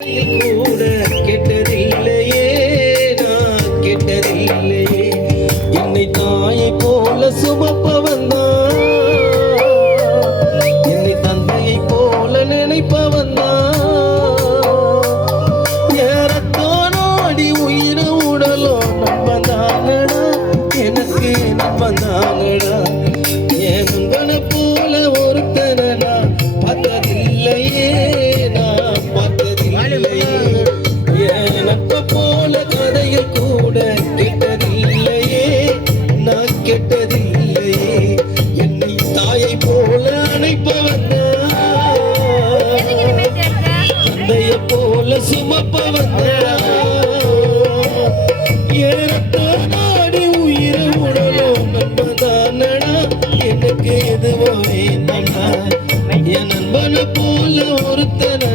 கூட கெட்டதில்லையே போல சுமப்பவன் ஏறத்தாடி உயிர உடலோ நண்பதானடா எனக்கு எதுவோ என்னடா என் நண்பனை போல ஒருத்தனை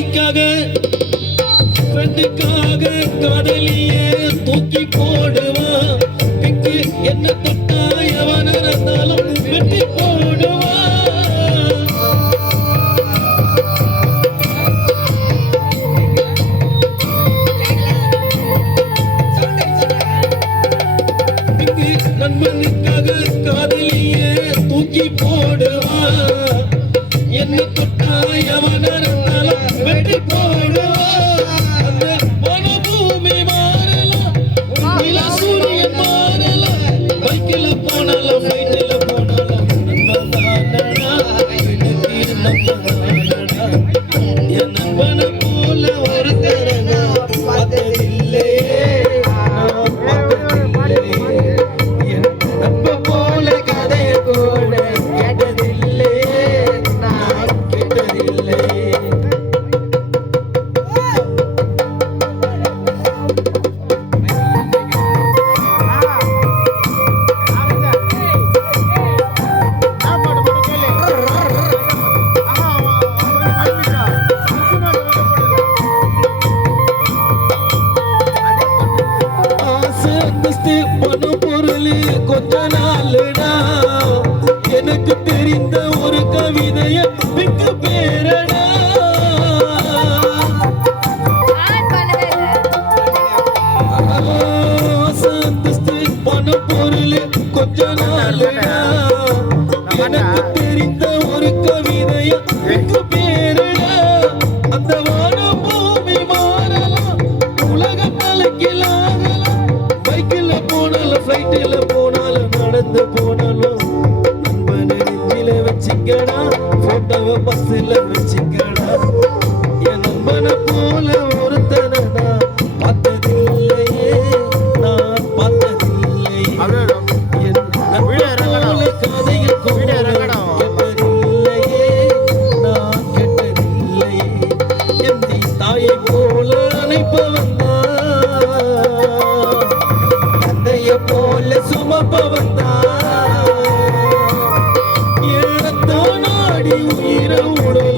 காதலிக்காக ஃப்ரெண்டுக்காக காதலிய தூக்கி போடுவான் பிக்கு என்ன தொட்டா எவன் இருந்தாலும் வெட்டி போடுவான் பிக்கு நண்பனுக்காக காதலிய தூக்கி போ நாளுடா எனக்கு தெரிந்த ஒரு கவிதைய மிக்க பேரடா. ஆசை அந்தஸ்து பணம் பொருள் கொஞ்ச நாளுடா. எனக்கு தெரிந்த ஒரு கவிதைய மிக்க பேரடா போட்டோவை பஸ்ஸில் வச்சுக்கடா. என் நண்பனை போல ஒருத்தனை நான் பார்த்ததில்லையே நான் பார்த்ததில்லையே. என் போல கதையில் கூட கேட்டதில்லையே நான் கேட்டதில்லையே. என்னை தாயை போல அணைப்பவன் தந்தைய போல சுமப்பவன் தான். ஏறத்தானாடி உயிர உடல்